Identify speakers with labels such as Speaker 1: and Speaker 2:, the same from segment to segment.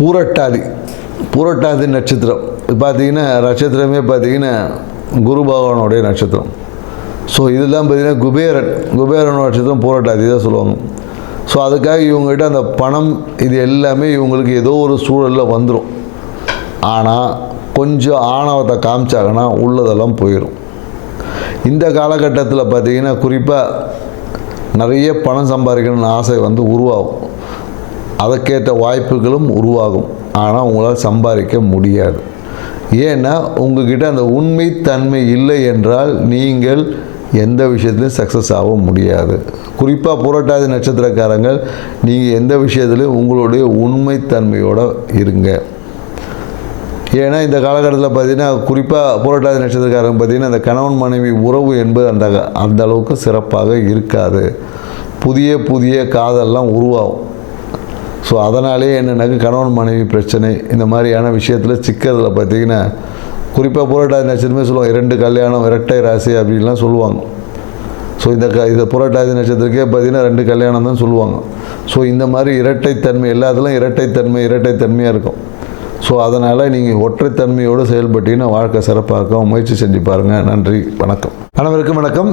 Speaker 1: பூரட்டாதி பூரட்டாதி நட்சத்திரம். பார்த்தீங்கன்னா நட்சத்திரமே பார்த்தீங்கன்னா குரு பகவானுடைய நட்சத்திரம். ஸோ இதெல்லாம் பார்த்தீங்கன்னா குபேரன். குபேரன் நட்சத்திரம் பூரட்டாதி தான் சொல்லுவாங்க. ஸோ அதுக்காக இவங்ககிட்ட அந்த பணம் இது எல்லாமே இவங்களுக்கு ஏதோ ஒரு சூழலில் வந்துடும் ஆனால் கொஞ்சம் ஆணவத்தை காமிச்சாங்கன்னா உள்ளதெல்லாம் போயிடும் இந்த காலகட்டத்தில் பார்த்தீங்கன்னா குறிப்பாக நிறைய பணம் சம்பாதிக்கணும்னு ஆசை வந்து உருவாகும். அதற்கேற்ற வாய்ப்புகளும் உருவாகும். ஆனால் உங்களால் சம்பாதிக்க முடியாது. ஏன்னா உங்ககிட்ட அந்த உண்மை தன்மை இல்லை என்றால் நீங்கள் எந்த விஷயத்துலையும் சக்ஸஸ் ஆக முடியாது. குறிப்பாக புரட்டாதி நட்சத்திரக்காரங்கள் நீங்கள் எந்த விஷயத்துலையும் உங்களுடைய உண்மைத்தன்மையோடு இருங்க. ஏன்னா இந்த காலகட்டத்தில் பார்த்தீங்கன்னா குறிப்பாக புரட்டாதி நட்சத்திரக்காரங்க பார்த்தீங்கன்னா அந்த கணவன் மனைவி உறவு என்பது அந்த அந்த அளவுக்கு சிறப்பாக இருக்காது. புதிய புதிய காதல்லாம் உருவாகும். ஸோ அதனாலே என்னென்னாக்க கணவன் மனைவி பிரச்சனை இந்த மாதிரியான விஷயத்தில் சிக்கிறதுல பார்த்தீங்கன்னா குறிப்பாக புரட்டாதி நட்சத்திரமே சொல்லுவாங்க இரண்டு கல்யாணம் இரட்டை ராசி அப்படின்லாம் சொல்லுவாங்க. ஸோ இந்த க இந்த புரட்டாதி நட்சத்திரக்கே பார்த்தீங்கன்னா ரெண்டு கல்யாணம் தான் சொல்லுவாங்க. ஸோ இந்த மாதிரி இரட்டைத்தன்மை எல்லாத்துலையும் இரட்டைத்தன்மை இரட்டைத்தன்மையாக இருக்கும். ஸோ அதனால் நீங்கள் ஒற்றைத்தன்மையோடு செயல்பட்டீங்கன்னா வாழ்க்கை சிறப்பாக முயற்சி செஞ்சு பாருங்கள் நன்றி. வணக்கம். அனைவருக்கும் வணக்கம்.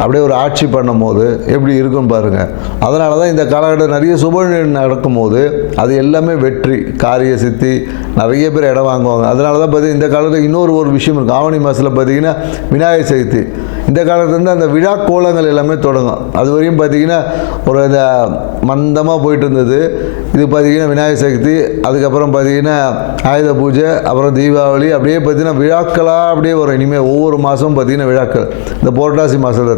Speaker 1: அப்படியே ஒரு ஆட்சி பண்ணும் போது எப்படி இருக்கும் பாருங்கள் அதனால தான் இந்த காலகட்டம் நிறைய சுப நடக்கும்போது அது எல்லாமே வெற்றி காரிய சித்தி நிறைய பேர் இடம் வாங்குவாங்க. அதனால தான் பார்த்தீங்கன்னா இந்த காலத்தில் இன்னொரு ஒரு விஷயம் இருக்குது ஆவணி மாதத்தில் பார்த்தீங்கன்னா விநாயகர் சதுர்த்தி. இந்த காலத்துலேருந்து அந்த விழா கோலங்கள் எல்லாமே தொடங்கும். அது வரையும் பார்த்தீங்கன்னா ஒரு இந்த மந்தமாக போயிட்டு இருந்தது. இது பார்த்தீங்கன்னா விநாயகர் சதுர்த்தி அதுக்கப்புறம் பார்த்தீங்கன்னா ஆயுத பூஜை அப்புறம் தீபாவளி அப்படியே பார்த்தீங்கன்னா விழாக்களாக அப்படியே வரும். இனிமேல் ஒவ்வொரு மாதமும் பார்த்தீங்கன்னா விழாக்கள். இந்த புரட்டாசி மாதத்தை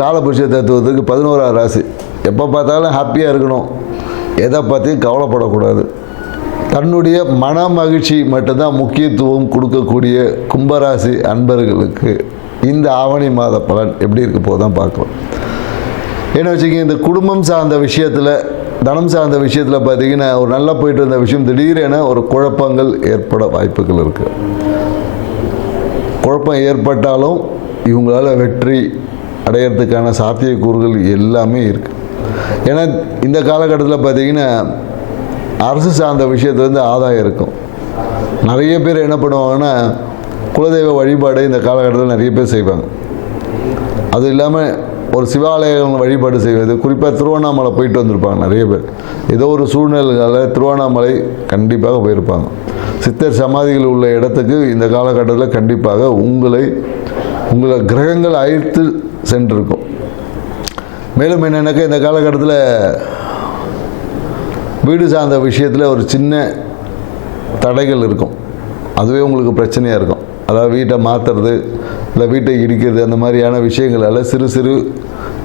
Speaker 1: காலபுருஷ தத்துவத்துக்கு பதினோராவது ராசி. எப்போ பார்த்தாலும் ஹாப்பியாக இருக்கணும். எதை பற்றியும் கவலைப்படக்கூடாது. தன்னுடைய மன மகிழ்ச்சி மட்டும்தான் முக்கியத்துவம் கொடுக்கக்கூடிய கும்பராசி அன்பர்களுக்கு இந்த ஆவணி மாத பலன் எப்படி இருக்க போதான் பார்க்கலாம். ஏன்னா வச்சுக்கோங்க இந்த குடும்பம் சார்ந்த விஷயத்தில் தனம் சார்ந்த விஷயத்தில் பார்த்தீங்கன்னா ஒரு நல்லா போயிட்டு இருந்த விஷயம் திடீரென ஒரு குழப்பங்கள் ஏற்பட வாய்ப்புகள் இருக்குது குழப்பம் ஏற்பட்டாலும் இவங்களால வெற்றி அடையிறதுக்கான சாத்தியக்கூறுகள் எல்லாமே இருக்குது ஏன்னா இந்த காலகட்டத்தில் பார்த்தீங்கன்னா அரசு சார்ந்த விஷயத்துலேருந்து ஆதாயம் இருக்கும். நிறைய பேர் என்ன பண்ணுவாங்கன்னா குலதெய்வ வழிபாடு இந்த காலகட்டத்தில் நிறைய பேர் செய்வாங்க. அது இல்லாமல் ஒரு சிவாலயங்கள் வழிபாடு செய்வது குறிப்பாக திருவண்ணாமலை போயிட்டு வந்திருப்பாங்க நிறைய பேர். ஏதோ ஒரு சூழ்நிலைகளில் திருவண்ணாமலை கண்டிப்பாக போயிருப்பாங்க. சித்தர் சமாதிகள் உள்ள இடத்துக்கு இந்த காலகட்டத்தில் கண்டிப்பாக உங்களை உங்களை கிரகங்கள் அழைத்து சென்றிருக்கும். மேலும் என்னென்னாக்கா இந்த காலகட்டத்தில் வீடு சார்ந்த விஷயத்தில் ஒரு சின்ன தடைகள் இருக்கும். அதுவே உங்களுக்கு பிரச்சனையாக இருக்கும். அதாவது வீட்டை மாற்றுறது இல்லை வீட்டை இடிக்கிறது அந்த மாதிரியான விஷயங்களால் சிறு சிறு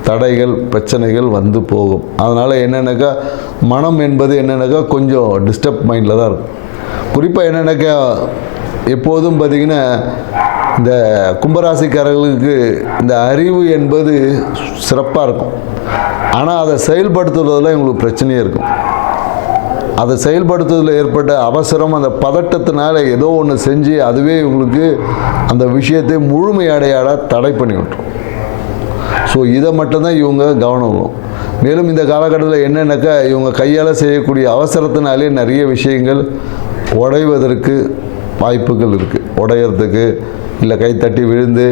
Speaker 1: தடைகள் பிரச்சனைகள் வந்து போகும். அதனால் என்னென்னாக்கா மனம் என்பது என்னென்னாக்கா கொஞ்சம் டிஸ்டர்ப் மைண்டில் தான் இருக்கும். குறிப்பாக என்னென்னாக்கா எப்போதும் பார்த்திங்கன்னா இந்த கும்பராசிக்காரர்களுக்கு இந்த அறிவு என்பது சிறப்பாக இருக்கும். ஆனால் அதை செயல்படுத்துவதில் இவங்களுக்கு பிரச்சனையே இருக்கும். அதை செயல்படுத்துவதில் ஏற்பட்ட அவசரம் அந்த பதட்டத்தினால ஏதோ ஒன்று செஞ்சு அதுவே இவங்களுக்கு அந்த விஷயத்தை முழுமையடையாட தடை பண்ணி விட்டுரும். ஸோ இதை மட்டும்தான் இவங்க கவனம் வரும். மேலும் இந்த காலகட்டத்தில் என்னென்னாக்கா இவங்க கையால் செய்யக்கூடிய அவசரத்தினாலே நிறைய விஷயங்கள் உடைவதற்கு வாய்ப்புகள் இருக்குது உடையிறதுக்கு இல்லை கை தட்டி விழுந்து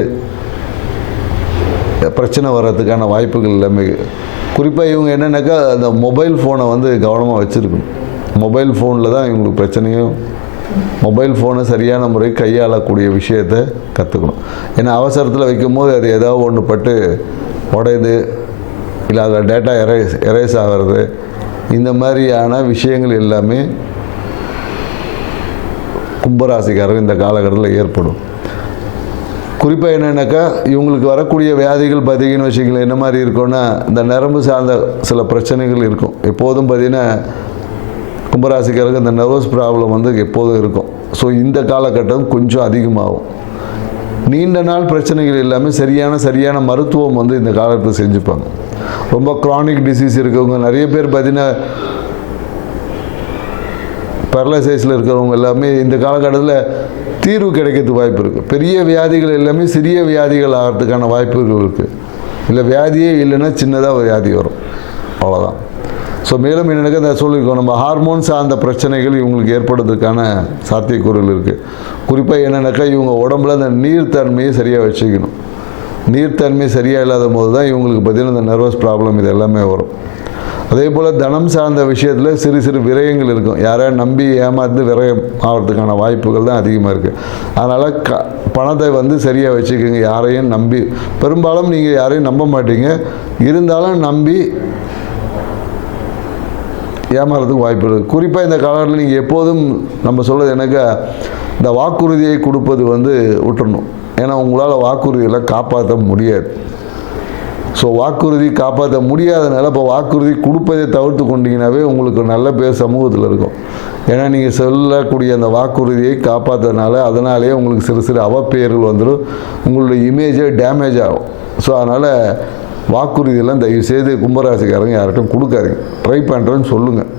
Speaker 1: பிரச்சனை வர்றதுக்கான வாய்ப்புகள் எல்லாமே. குறிப்பாக இவங்க என்னென்னாக்கா அந்த மொபைல் ஃபோனை வந்து கவனமாக வச்சுருக்கணும். மொபைல் ஃபோனில் தான் இவங்களுக்கு பிரச்சனையும் மொபைல் ஃபோனை சரியான முறை கையாளக்கூடிய விஷயத்தை கற்றுக்கணும் ஏன்னா அவசரத்தில் வைக்கும் போது அது ஏதாவது ஒன்று பட்டு உடையுது இல்லை அதில் டேட்டா எரேஸ் எரேஸ் ஆகிறது இந்த மாதிரியான விஷயங்கள் எல்லாமே கும்பராசிக்காரர்கள் இந்த காலகட்டத்தில் ஏற்படும். குறிப்பாக என்னென்னாக்கா இவங்களுக்கு வரக்கூடிய வியாதிகள் பார்த்தீங்கன்னு வச்சுக்கல என்ன மாதிரி இருக்கும்னா இந்த நரம்பு சார்ந்த சில பிரச்சனைகள் இருக்கும். எப்போதும் பார்த்தீங்கன்னா கும்பராசிக்காரருக்கு இந்த நர்வஸ் ப்ராப்ளம் வந்து எப்போதும் இருக்கும். ஸோ இந்த காலகட்டம் கொஞ்சம் அதிகமாகும். நீண்ட நாள் பிரச்சனைகள் எல்லாமே சரியான சரியான மருத்துவம் வந்து இந்த காலத்தில் செஞ்சுப்பாங்க. ரொம்ப க்ரானிக் டிசீஸ் இருக்கவங்க நிறைய பேர் பார்த்தீங்கன்னா பேரலைசைஸில் இருக்கிறவங்க எல்லாமே இந்த காலகட்டத்தில் தீர்வு கிடைக்கிறதுக்கு வாய்ப்பு இருக்குது பெரிய வியாதிகள் எல்லாமே சிறிய வியாதிகள் ஆகிறதுக்கான வாய்ப்புகள் இருக்குது இல்லை வியாதியே இல்லைன்னா சின்னதாக ஒரு வியாதி வரும். அவ்வளோதான் ஸோ மேலும் என்னென்னாக்கா அதை சொல்லியிருக்கோம் நம்ம ஹார்மோன் சார்ந்த பிரச்சனைகள் இவங்களுக்கு ஏற்படுறதுக்கான சாத்தியக்கூறுகள் இருக்குது குறிப்பாக என்னென்னாக்கா இவங்க உடம்புல அந்த நீர்த்தன்மையை சரியாக வச்சுக்கணும். நீர்த்தன்மை சரியாக இல்லாத போது தான் இவங்களுக்கு பார்த்திங்கன்னா இந்த நர்வஸ் ப்ராப்ளம் இது எல்லாமே வரும். அதே போல் தனம் சார்ந்த விஷயத்தில் சிறு சிறு விரயங்கள் இருக்கும். யாரையும் நம்பி ஏமாந்து விரயம் ஆகிறதுக்கான வாய்ப்புகள் தான் அதிகமாக இருக்குது அதனால் க பணத்தை வந்து சரியாக வச்சுக்கோங்க. யாரையும் நம்பி பெரும்பாலும் நீங்கள் யாரையும் நம்ப மாட்டீங்க. இருந்தாலும் நம்பி ஏமாறதுக்கு வாய்ப்பு இருக்குது குறிப்பாக இந்த காலத்தில் நீங்கள் எப்போதும் நம்ம சொல்கிறது எனக்கு இந்த வாக்குறுதியை கொடுப்பது வந்து விட்டுறணும். ஏன்னா உங்களால் வாக்குறுதிகளை காப்பாற்ற முடியாது. ஸோ வாக்குறுதி காப்பாற்ற முடியாதனால இப்போ வாக்குறுதி கொடுப்பதை தவிர்த்து கொண்டீங்கன்னாவே உங்களுக்கு நல்ல பேர் சமூகத்தில் இருக்கும். ஏன்னா நீங்கள் சொல்லக்கூடிய அந்த வாக்குறுதியை காப்பாற்றதுனால அதனாலேயே உங்களுக்கு சிறு சிறு அவப்பெயர்கள் வந்துடும் உங்களுடைய இமேஜே டேமேஜ் ஆகும். ஸோ அதனால் வாக்குறுதியெல்லாம் தயவு செய்து கும்பராசிக்காரங்க யார்கிட்டும் கொடுக்காதீங்க. ட்ரை பண்ணுறேன்னு சொல்லுங்கள்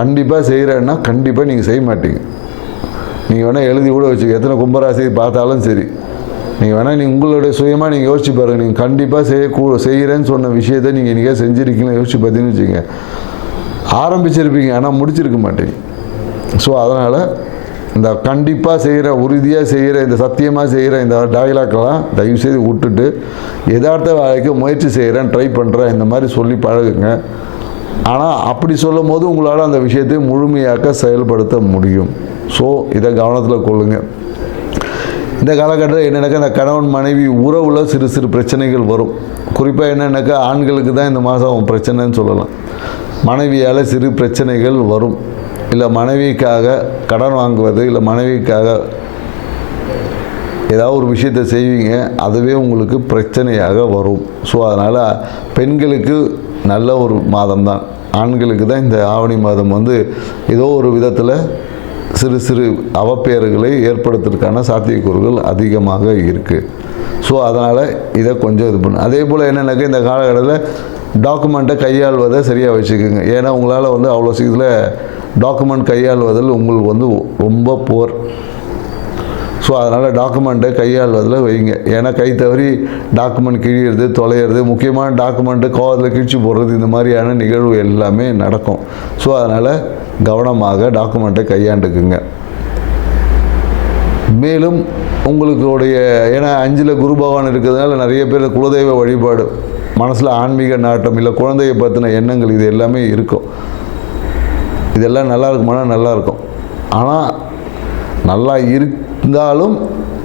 Speaker 1: கண்டிப்பாக செய்கிறேன்னா கண்டிப்பாக நீங்கள் செய்ய மாட்டீங்க. நீங்கள் வேணால் எழுதி கூட வச்சுக்க. எத்தனை கும்பராசி பார்த்தாலும் சரி. நீங்கள் வேணால் நீங்கள் உங்களுடைய சுயமாக நீங்கள் யோசிச்சு பாருங்கள் நீங்கள் கண்டிப்பாக செய்ய கூ செய்கிறேன்னு சொன்ன விஷயத்தை நீங்கள் இன்றைக்கே செஞ்சுருக்கீங்களா? யோசிச்சு பார்த்தீங்கன்னு வச்சுங்க ஆரம்பிச்சிருப்பீங்க. ஆனால் முடிச்சிருக்க மாட்டீங்க. ஸோ அதனால் இந்த கண்டிப்பாக செய்கிற உறுதியாக செய்கிற இந்த சத்தியமாக செய்கிற இந்த டயலாக்லாம் தயவுசெய்து விட்டுட்டு எதார்த்த வேலைக்கு முயற்சி செய்கிறேன் ட்ரை பண்ணுறேன் இந்த மாதிரி சொல்லி பழகுங்க. ஆனால் அப்படி சொல்லும் போது உங்களால் அந்த விஷயத்தை முழுமையாக்க செயல்படுத்த முடியும். ஸோ இதை கவனத்தில் கொள்ளுங்கள் இந்த காலகட்டத்தில் என்னென்னாக்கா இந்த கணவன் மனைவி உறவில் சிறு சிறு பிரச்சனைகள் வரும். குறிப்பாக என்னென்னாக்கா ஆண்களுக்கு தான் இந்த மாதம் பிரச்சனைன்னு சொல்லலாம். மனைவியால் சிறு பிரச்சனைகள் வரும். இல்லை மனைவிக்காக கடன் வாங்குவது இல்லை மனைவிக்காக ஏதாவது ஒரு விஷயத்தை செய்வீங்க அதுவே உங்களுக்கு பிரச்சனையாக வரும். ஸோ அதனால் பெண்களுக்கு நல்ல ஒரு மாதம் தான் ஆண்களுக்கு தான் இந்த ஆவணி மாதம் வந்து ஏதோ ஒரு விதத்தில் சிறு சிறு அவப்பெயர்களை ஏற்படுத்துறதுக்கான சாத்தியக்கூறுகள் அதிகமாக இருக்குது ஸோ அதனால் இதை கொஞ்சம் இது பண்ணும் அதே போல் என்னென்னாக்கா இந்த காலகட்டத்தில் டாக்குமெண்ட்டை கையாள்வதை சரியாக வச்சுக்கோங்க. ஏன்னா உங்களால் வந்து அவ்வளோ சீக்கிரத்தில் டாக்குமெண்ட் கையாள்வதில் உங்களுக்கு வந்து ரொம்ப போர். ஸோ அதனால் டாக்குமெண்ட்டை கையாள்வதில் வைங்க. ஏன்னா கை தவறி டாக்குமெண்ட் கிழியிறது தொலைகிறது முக்கியமான டாக்குமெண்ட்டு கோவத்தில் கிழிச்சு போடுறது இந்த மாதிரியான நிகழ்வு எல்லாமே நடக்கும். ஸோ அதனால் கவனமாக டாக்குமெண்ட்டை கையாண்டுக்குங்க. மேலும் உங்களுடைய ஏன்னா அஞ்சில் குரு பகவான் இருக்கிறதுனால நிறைய பேர் குலதெய்வ வழிபாடு மனசில் ஆன்மீக நாட்டம் இல்லை குழந்தையை பற்றின எண்ணங்கள் இது எல்லாமே இருக்கும். இதெல்லாம் நல்லா இருக்குமானா நல்லாயிருக்கும் ஆனால் நல்லா இருந்தாலும்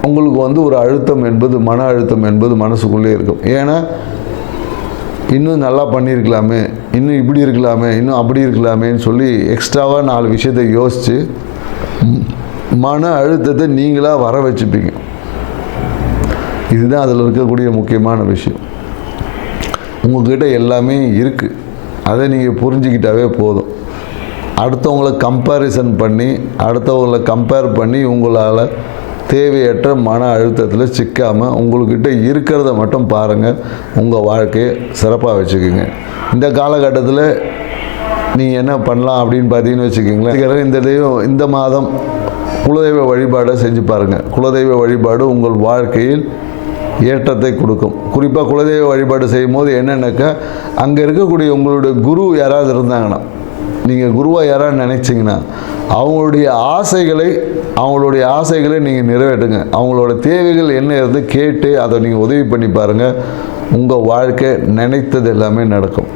Speaker 1: உங்களுக்கு வந்து ஒரு அழுத்தம் என்பது மன அழுத்தம் என்பது மனசுக்குள்ளே இருக்கும். ஏன்னா இன்னும் நல்லா பண்ணியிருக்கலாமே இன்னும் இப்படி இருக்கலாமே இன்னும் அப்படி இருக்கலாமேன்னு சொல்லி எக்ஸ்ட்ராவாக நாலு விஷயத்தை யோசித்து மன அழுத்தத்தை நீங்களாக வர வச்சுப்பீங்க. இதுதான் அதில் இருக்கக்கூடிய முக்கியமான விஷயம். உங்கள்கிட்ட எல்லாமே இருக்குது அதை நீங்கள் புரிஞ்சுக்கிட்டாவே போதும். அடுத்தவங்களை கம்பேரிசன் பண்ணி அடுத்தவங்களை கம்பேர் பண்ணி உங்களால் தேவையற்ற மன அழுத்தத்தில் சிக்காமல் உங்கள்கிட்ட இருக்கிறத மட்டும் பாருங்கள் உங்கள் வாழ்க்கையை சிறப்பாக வச்சுக்கோங்க. இந்த காலகட்டத்தில் நீங்கள் என்ன பண்ணலாம் அப்படின்னு பார்த்தீங்கன்னு வச்சுக்கோங்களேன். இந்த தெய்வம் இந்த மாதம் குலதெய்வ வழிபாடை செஞ்சு பாருங்கள் குலதெய்வ வழிபாடு உங்கள் வாழ்க்கையில் ஏற்றத்தை கொடுக்கும். குறிப்பாக குலதெய்வ வழிபாடு செய்யும் போது என்னென்னாக்கா அங்கே இருக்கக்கூடிய உங்களுடைய குரு யாராவது இருந்தாங்கன்னா நீங்கள் குருவாக யாராவது நினச்சிங்கன்னா அவங்களுடைய ஆசைகளை அவங்களுடைய ஆசைகளை நீங்கள் நிறைவேற்றுங்க. அவங்களோட தேவைகள் என்ன இருந்து கேட்டு அதை நீங்கள் உதவி பண்ணி பாருங்கள் உங்கள் வாழ்க்கை நினைத்தது எல்லாமே நடக்கும்.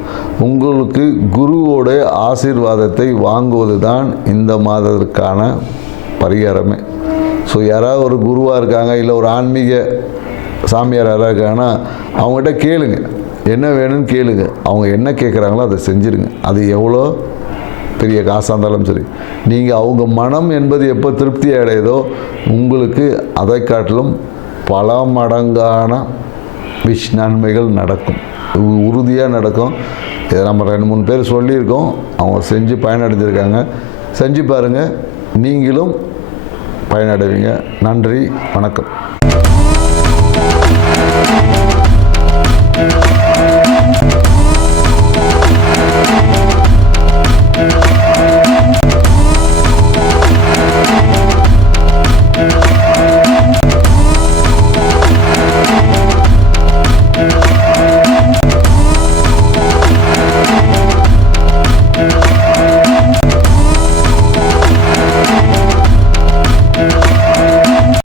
Speaker 1: உங்களுக்கு குருவோட ஆசீர்வாதத்தை வாங்குவது தான் இந்த மாதத்திற்கான பரிகாரமே. ஸோ யாராவது ஒரு குருவாக இருக்காங்க இல்லை ஒரு ஆன்மீக சாமியார் யாராவது இருக்காங்கன்னா அவங்ககிட்ட கேளுங்க. என்ன வேணும்னு கேளுங்க. அவங்க என்ன கேட்குறாங்களோ அதை செஞ்சுருங்க. அது எவ்வளோ பெரிய காசாக இருந்தாலும் சரி. நீங்கள் அவங்க மனம் என்பது எப்போ திருப்தி அடையுதோ உங்களுக்கு அதை காட்டிலும் பல மடங்கான விஷ் நன்மைகள் நடக்கும். உறுதியாக நடக்கும். இதை நம்ம ரெண்டு மூணு பேர் சொல்லியிருக்கோம். அவங்க செஞ்சு பயனடைஞ்சிருக்காங்க. செஞ்சு பாருங்கள் நீங்களும் பயனடைவீங்க. நன்றி. வணக்கம்.